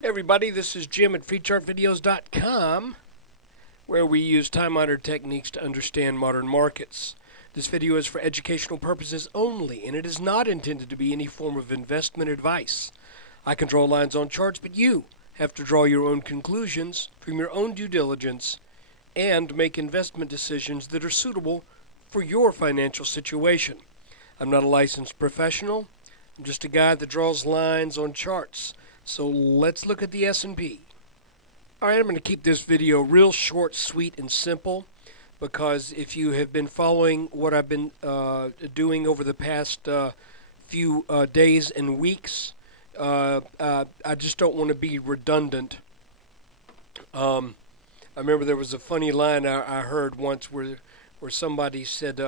Hey everybody, this is Jim at FreeChartVideos.com, where we use time-honored techniques to understand modern markets. This video is for educational purposes only, and it is not intended to be any form of investment advice. I can draw lines on charts, but you have to draw your own conclusions from your own due diligence and make investment decisions that are suitable for your financial situation. I'm not a licensed professional. I'm just a guy that draws lines on charts. So let's look at the S&P. All right, I'm going to keep this video real short, sweet, and simple because if you have been following what I've been doing over the past few days and weeks, I just don't want to be redundant. I remember there was a funny line I heard once where somebody said,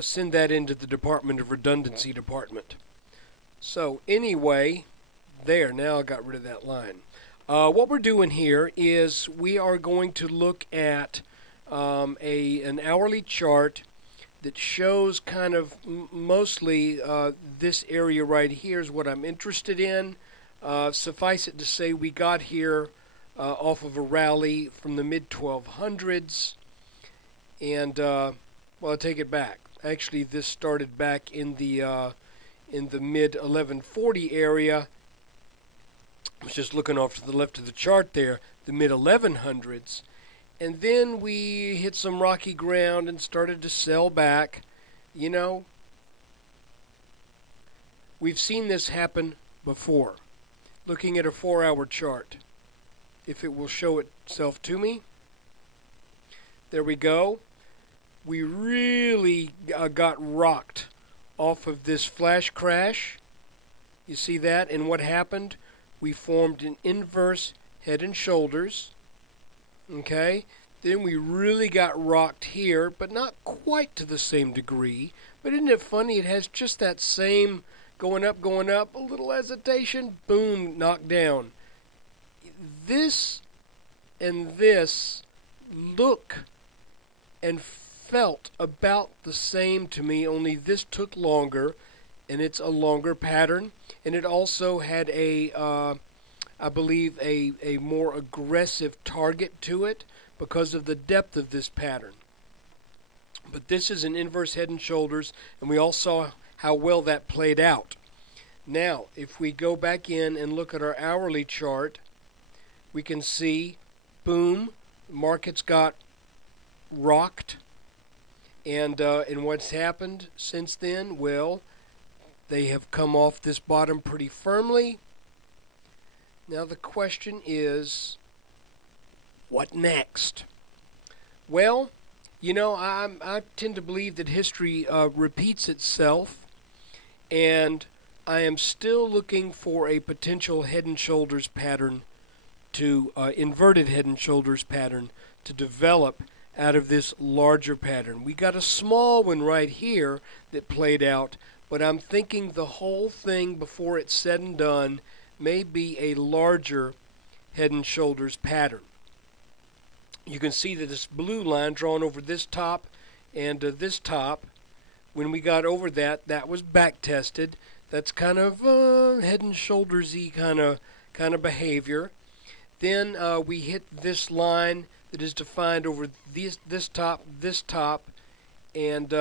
send that into the Department of Redundancy Department. So anyway, now I got rid of that line. What we're doing here is we are going to look at an hourly chart that shows kind of mostly this area right here is what I'm interested in. Suffice it to say we got here off of a rally from the mid-1200s, and well, I take it back. Actually, this started back in the mid-1140 area. I was just looking off to the left of the chart there, the mid-1100s, and then we hit some rocky ground and started to sell back. You know, we've seen this happen before. Looking at a 4-hour chart, if it will show itself to me. There we go. We really got rocked off of this flash crash. You see that? And what happened? We formed an inverse head and shoulders. Okay? Then we really got rocked here, but not quite to the same degree. But isn't it funny? It has just that same going up, a little hesitation, boom, knocked down. This and this look and felt about the same to me, only this took longer, and it's a longer pattern. And it also had I believe, a more aggressive target to it because of the depth of this pattern. But this is an inverse head and shoulders, and we all saw how well that played out. Now, if we go back in and look at our hourly chart, we can see, boom, the markets got rocked. And what's happened since then? Well, they have come off this bottom pretty firmly. Now the question is, what next? Well, you know, I tend to believe that history repeats itself, and I am still looking for a potential head and shoulders pattern to inverted head and shoulders pattern to develop out of this larger pattern. We got a small one right here that played out, but I'm thinking the whole thing before it's said and done may be a larger head and shoulders pattern. You can see that this blue line drawn over this top and this top, when we got over that, that was back tested. That's kind of head and shoulders-y kind of behavior. Then we hit this line that is defined over this top, and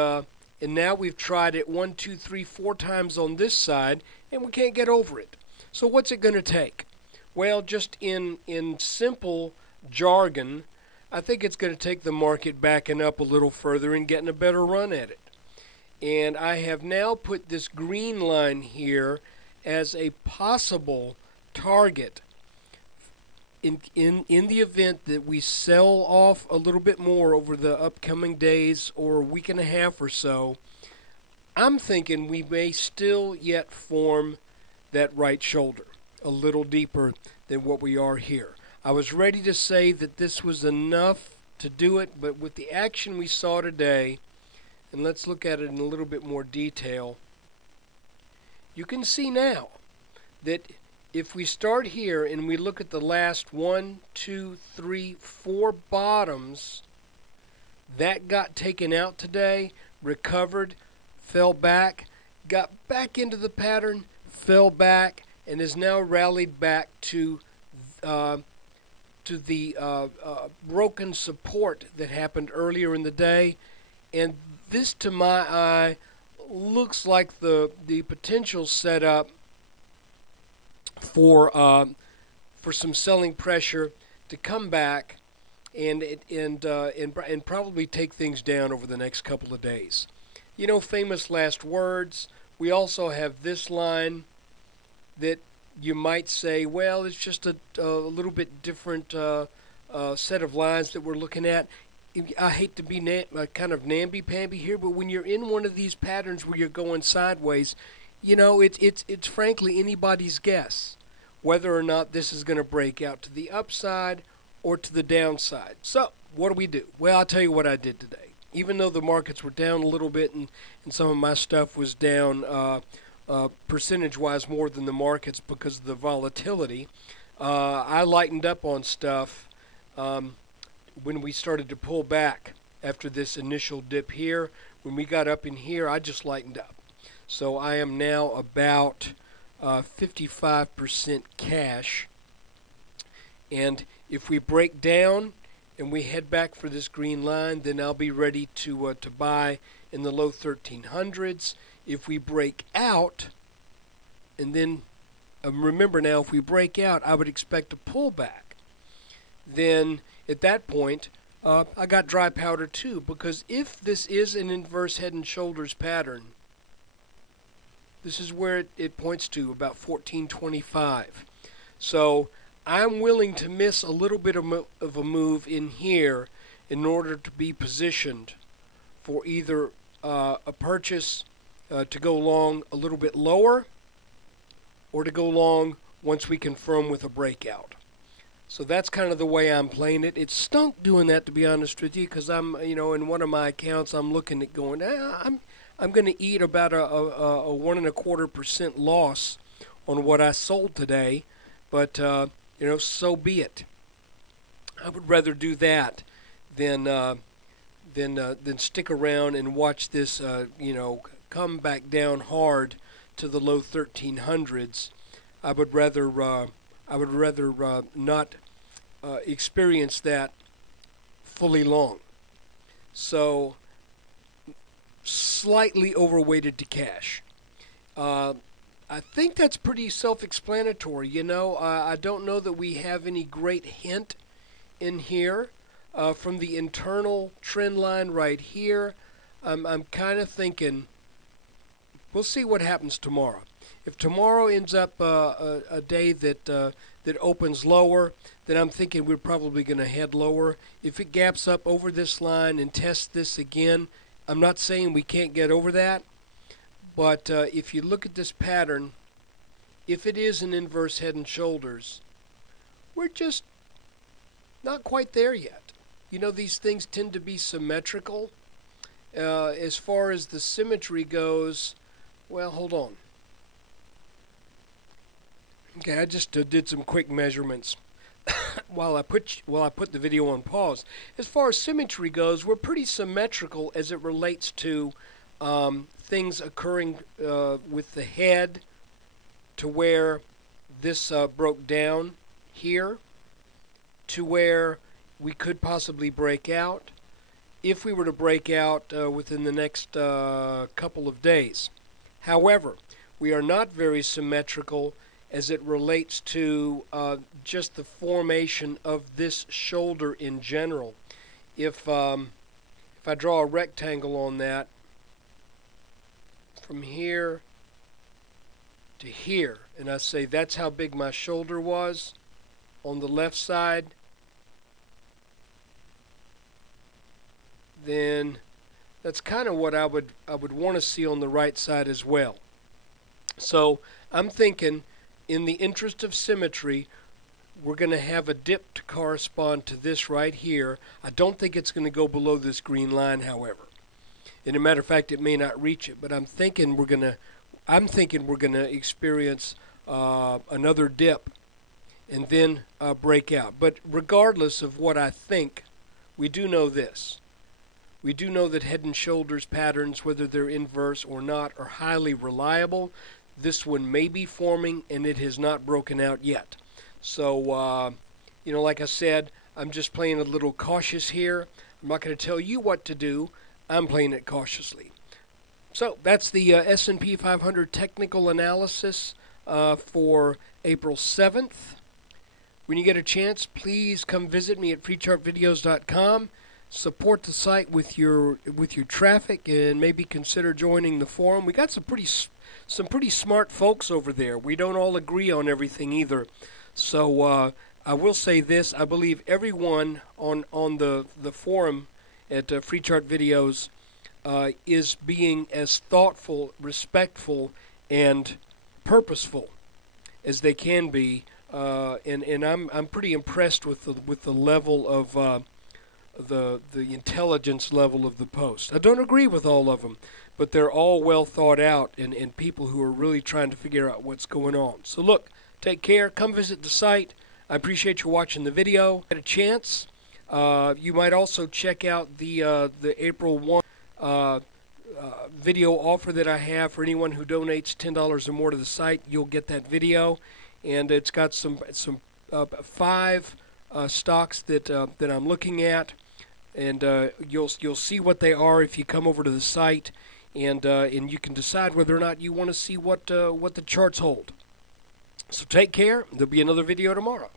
now we've tried it 1, 2, 3, 4 times on this side, and we can't get over it. So what's it going to take? Well, just in simple jargon, I think it's going to take the market backing up a little further and getting a better run at it. And I have now put this green line here as a possible target in the event that we sell off a little bit more over the upcoming days or a week and a half or so. I'm thinking we may still yet form that right shoulder a little deeper than what we are here. I was ready to say that this was enough to do it, but with the action we saw today, and let's look at it in a little bit more detail, you can see now that if we start here and we look at the last 1, 2, 3, 4 bottoms that got taken out today, recovered, fell back, got back into the pattern, fell back, and has now rallied back to broken support that happened earlier in the day, and this, to my eye, looks like the potential setup for some selling pressure to come back and probably take things down over the next couple of days. You know, famous last words. We also have this line that you might say, well, it's just a little bit different set of lines that we're looking at. I hate to be kind of namby-pamby here, but when you're in one of these patterns where you're going sideways, you know, it's frankly anybody's guess whether or not this is going to break out to the upside or to the downside. So, what do we do? Well, I'll tell you what I did today. Even though the markets were down a little bit and some of my stuff was down percentage-wise more than the markets because of the volatility, I lightened up on stuff when we started to pull back after this initial dip here. When we got up in here, I just lightened up. So I am now about 55% cash. And if we break down and we head back for this green line, then I'll be ready to buy in the low 1300s. If we break out, and then remember now, if we break out, I would expect a pullback. Then at that point, I got dry powder too, because if this is an inverse head and shoulders pattern, this is where it points to, about 1425. So I'm willing to miss a little bit of a move in here in order to be positioned for either a purchase to go long a little bit lower or to go long once we confirm with a breakout. So that's kind of the way I'm playing it. It stunk doing that, to be honest with you, because I'm, you know, in one of my accounts, I'm looking at going, I'm going to eat about a 1.25% loss on what I sold today, but you know, so be it. I would rather do that than stick around and watch this, you know, come back down hard to the low 1300s. I would rather not experience that fully long. So slightly overweighted to cash. I think that's pretty self-explanatory. You know, I don't know that we have any great hint in here from the internal trend line right here. I'm kind of thinking we'll see what happens tomorrow. If tomorrow ends up a day that opens lower, then I'm thinking we're probably going to head lower. If it gaps up over this line and tests this again, I'm not saying we can't get over that, but if you look at this pattern, if it is an inverse head and shoulders, we're just not quite there yet. You know, these things tend to be symmetrical. As far as the symmetry goes, well, hold on. Okay, I just did some quick measurements while I put the video on pause. As far as symmetry goes, we're pretty symmetrical as it relates to things occurring with the head, to where this broke down here, to where we could possibly break out if we were to break out within the next couple of days. However, we are not very symmetrical as it relates to just the formation of this shoulder in general. If I draw a rectangle on that from here to here, and I say that's how big my shoulder was on the left side, then that's kind of what I would want to see on the right side as well. So I'm thinking, in the interest of symmetry, we're going to have a dip to correspond to this right here. I don't think it's going to go below this green line, however. And a matter of fact, it may not reach it, but I'm thinking we're going to experience another dip and then break out. But regardless of what I think, we do know this. We do know that head and shoulders patterns, whether they're inverse or not, are highly reliable. This one may be forming, and it has not broken out yet. So, like I said, I'm just playing a little cautious here. I'm not going to tell you what to do. I'm playing it cautiously. So that's the S&P 500 technical analysis for April 7th. When you get a chance, please come visit me at freechartvideos.com. Support the site with your traffic, and maybe consider joining the forum. We got some pretty smart folks over there. We don't all agree on everything either. So I will say this: I believe everyone on the forum at Free Chart Videos is being as thoughtful, respectful, and purposeful as they can be. And I'm pretty impressed with the level of the intelligence level of the post. I don't agree with all of them, but they're all well thought out and people who are really trying to figure out what's going on. So look, take care. Come visit the site. I appreciate you watching the video. Get a chance, you might also check out the April 1 video offer that I have for anyone who donates $10 or more to the site. You'll get that video, and it's got some 5 stocks that I'm looking at, and you'll see what they are if you come over to the site, and you can decide whether or not you want to see what the charts hold. So take care. There'll be another video tomorrow.